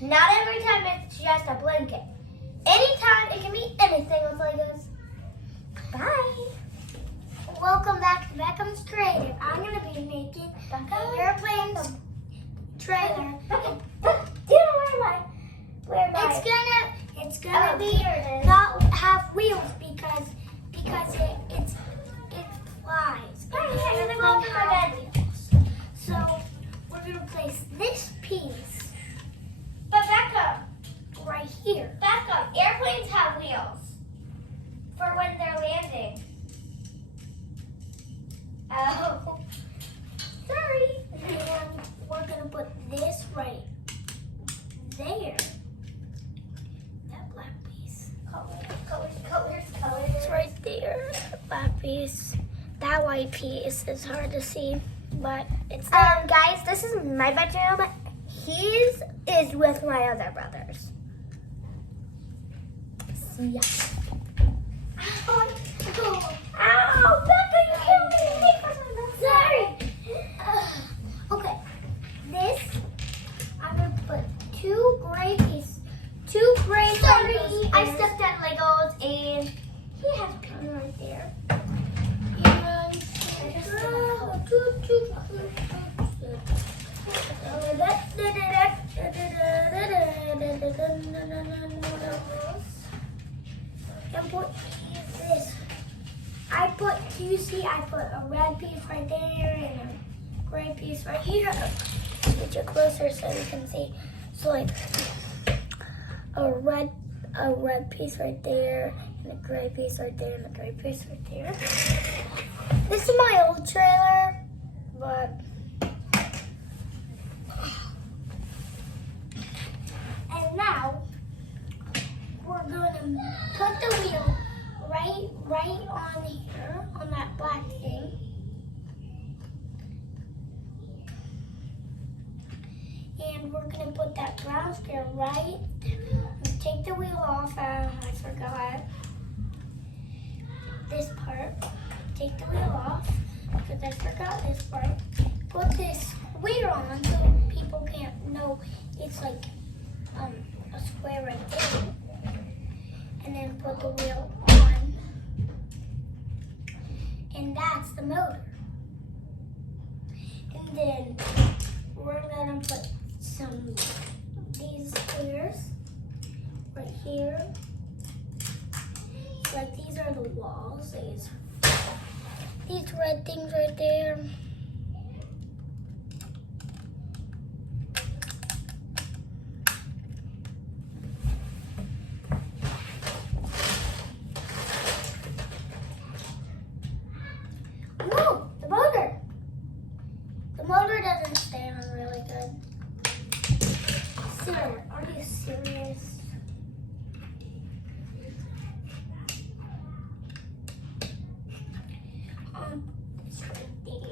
Not every time it's just a blanket. Anytime, it can be anything with Legos. Bye. Welcome back to Beckham's Creative. I'm going to be making the airplane's trailer. It's gonna be not have wheels because it flies. So we're gonna place this piece. But Beckham, Right here. Beckham, airplanes have wheels for when they're landing. Oh, sorry. And we're gonna put this right there. That black piece. Colors. It's right there. That black piece. That white piece is hard to see, but it's there. Guys, this is my bedroom. His is with my other brothers. See ya. Ow, Becca, you killed me. Sorry. Okay, this, I'm going to put two gray pieces. Sorry, Legos. I stepped on Legos and he has a pin right there. And put this. You see, I put a red piece right there and a gray piece right here. Get you closer so you can see. So like a red piece right there and a gray piece right there and a gray piece right there. This is my old trailer, but and now we're gonna put the wheel right on here, on that black thing. And we're gonna put that brown square right. Take the wheel off. I forgot this part. Take the wheel off because I forgot this part. Put this square on so people can't know it's like a square right there. And then put the wheel on. And that's the motor. And then we're gonna put these squares right here. Like these are the walls. These red things right there. No, the motor. The motor doesn't stay on really good. Sir, are you serious? It's right there.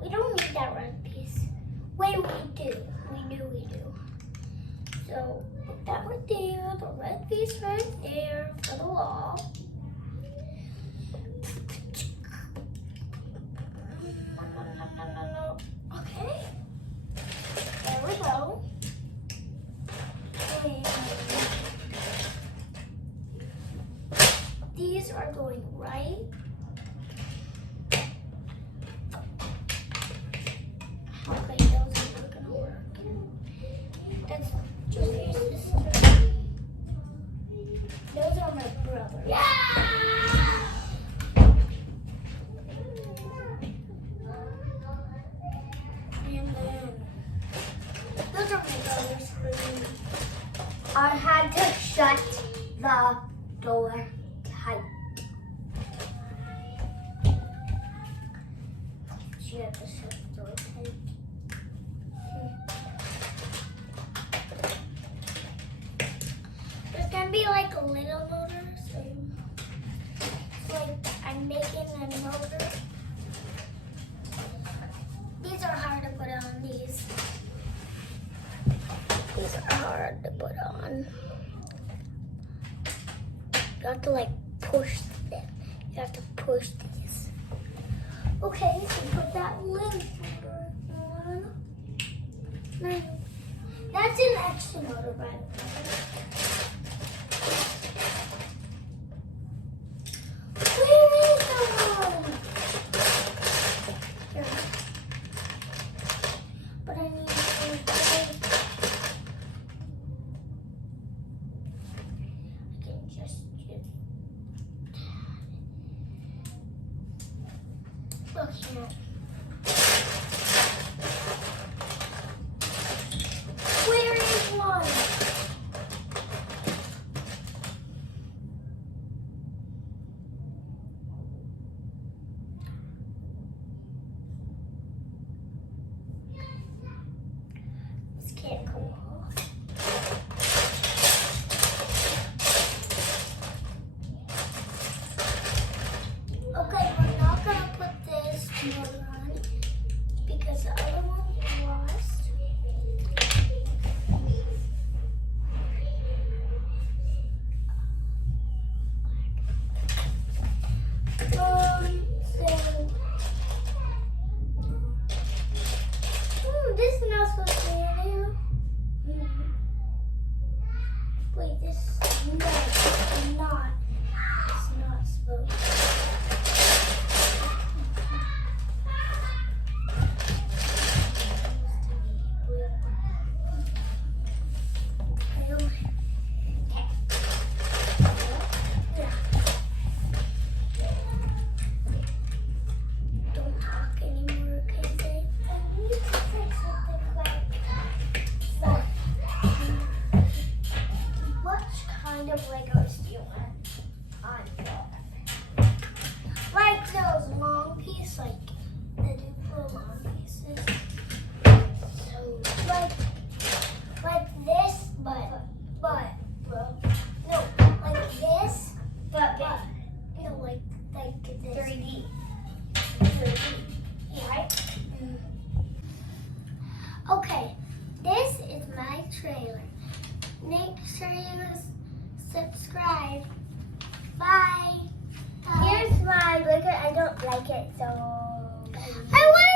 We don't need that red piece. Wait, we do. We do. So put that right there, the red piece right there for the wall. Okay. There we go. And these are going right. Okay, those are not gonna work. That's just your sister. Those are my brothers. Yeah! And then those are my brothers for me. I had to shut the door tight. She had to shut the door tight. There's gonna be like a little motor, so it's like I'm making a motor. These are hard to put on. These are hard to put on. You have to like push them. You have to push this. Okay, so put that lid on. No. That's an extra motor, by the way. Where is the one? Here. But I need to I can just look here. Where is one? This can't go off. Okay, we're not gonna put this motor on because the other one lost. This is not supposed to be in here. Wait, this is not. It's not supposed to. Don't talk anymore, okay, Zay? I need to say something like what kind of Legos do you want on there? Like those long pieces, like the Duplo long pieces. So, like this, but, no, like this, but, no, like this. 3D. 3D, right? Okay, this is my trailer. Make sure you subscribe. Bye. Here's my burger. I don't like it, so I want